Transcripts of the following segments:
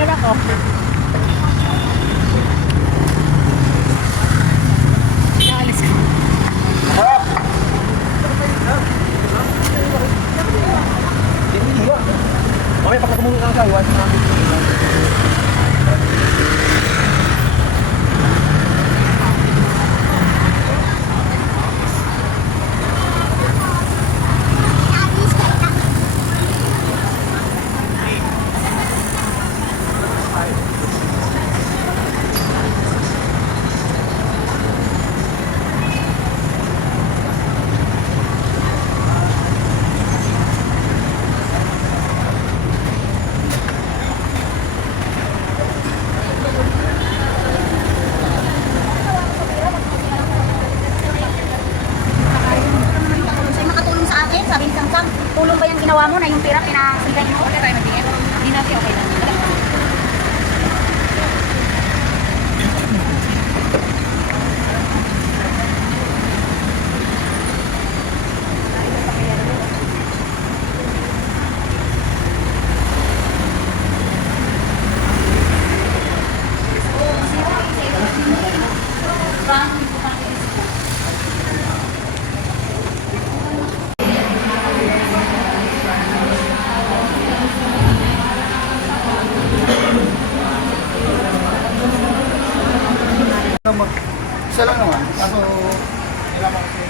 camera ko. Naalis ko. Okay, pag nakumulong lang siya, iwasan namin. Tulong ba yung ginawa mo na yung pera pinasinggan mo? Okay tayo mag-DM? Hindi natin okay lang. Isa lang naman, kaso kailangan ko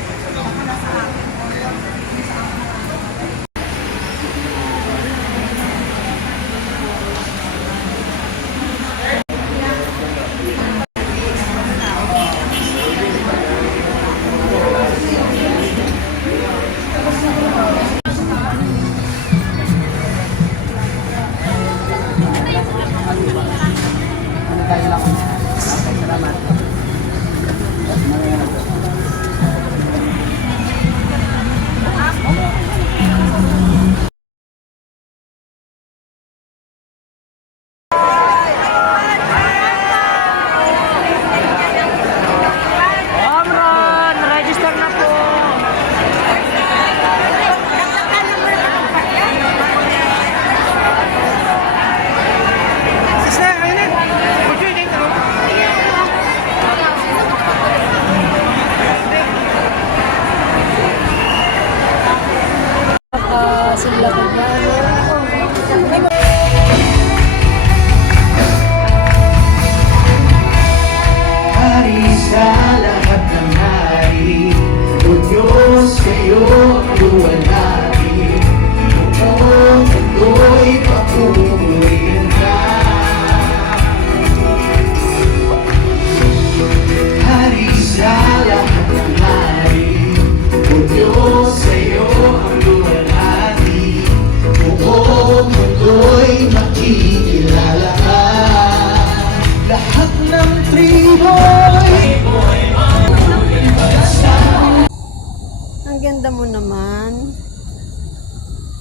Ang ganda mo naman.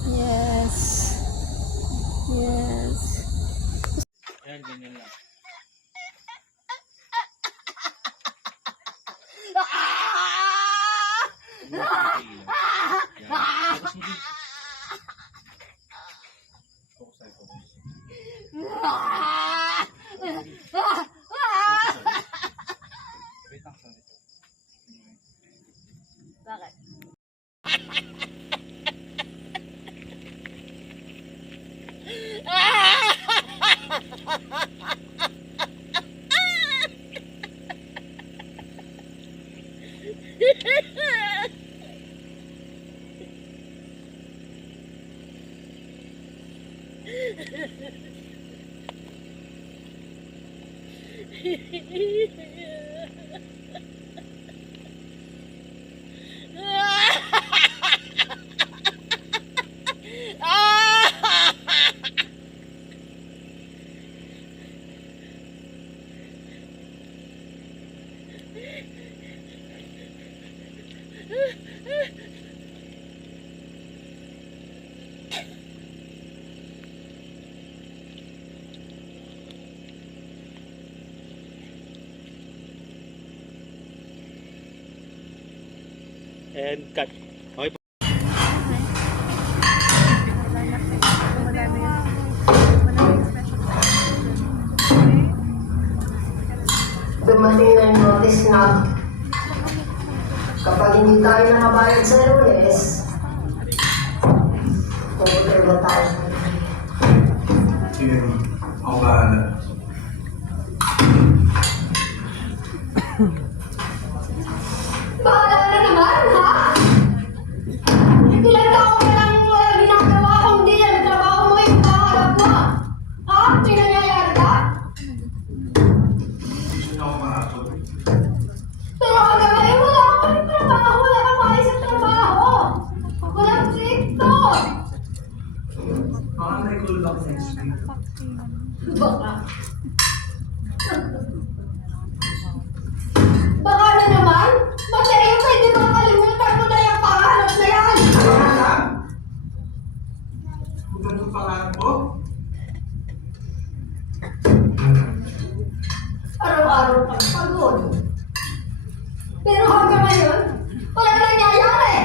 Yes. Yes. Ayan, ganyan lang. Bakit? And cut. Okay. Wala na yung special. sinabi. Kapag hindi tayo nakabayad sa Lunes, pupunta ba tayo? Sige, ako bahala. Bahala na naman, ha? Ilang taon ka lang wala ginagawa kung di yan trabaho mo yung kaharap mo. Ha? May nangyayari ka? Hindi ako makakot. Pero hanggang ngayon wala kang trabaho, wala kang maayos sa trabaho. Walang sikto. Baka may call back next week. Baka. Baka na naman? Mateo, pwede ba kalimutan mo na yung pangarap na yan? Pangarap? Kung ganun pangarap ko? Araw-araw kang pagod. Pero hanggang ngayon, wala nangyayari.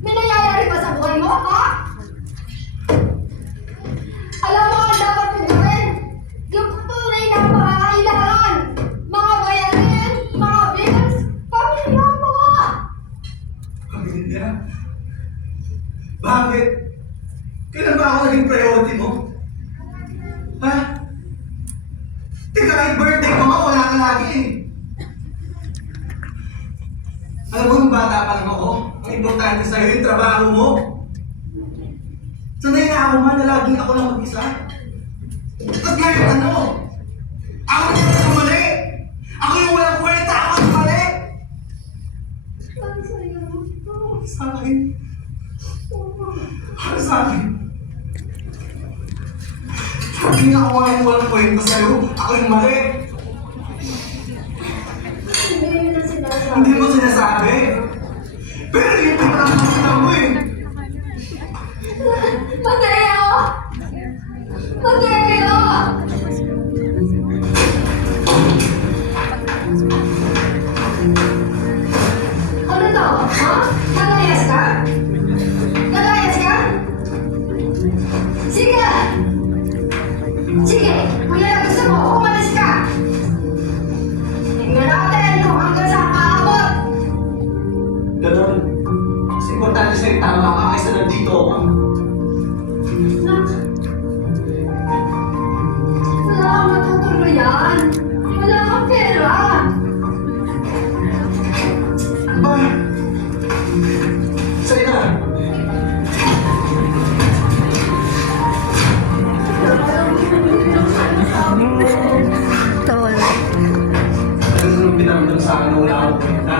May nangyayari ba sa buhay mo, ha? Alam mo ang dapat mong gawin? Yung tunay na pangangailangan. Mga bayarin, mga bills, pamilya mo. Pamilya? Bakit? Kailan ba ako naging priority mo? Ha? Kahit birthday ko nga, wala ka lagi eh. Alam mo, yung bata pa lang ako, ang importante sa'yo yung trabaho mo. Sanay na ako man na lagi ako lang mag-isa. At ngayon ano? Ako yung mali! Ako yung walang kwenta! Ako yung mali! Ang saya mo ito. Sa akin? Ano sa akin? Sabi nga ako nga yung walang kwenta sa'yo. Ako yung mali! Hindi yun ang sinasabi. Hindi mo sinasabi. Pero yung pinakakita mo eh. Mateo! Mateo! Ano to? Ha? Lalayas ka? Lalayas ka? Sige! Sige! Kuya, gusto mo, umalis ka! Tingnan natin kung hanggang saan kaabot! Ganon. Mas importante sa'yo tama ka kaysa nandito ako. Nak, wala kang matutuluyan. Wala kang pera. Ba? Sa'yo na. Tawa na. Ano yung pinamdam sa akin na wala akong kwenta?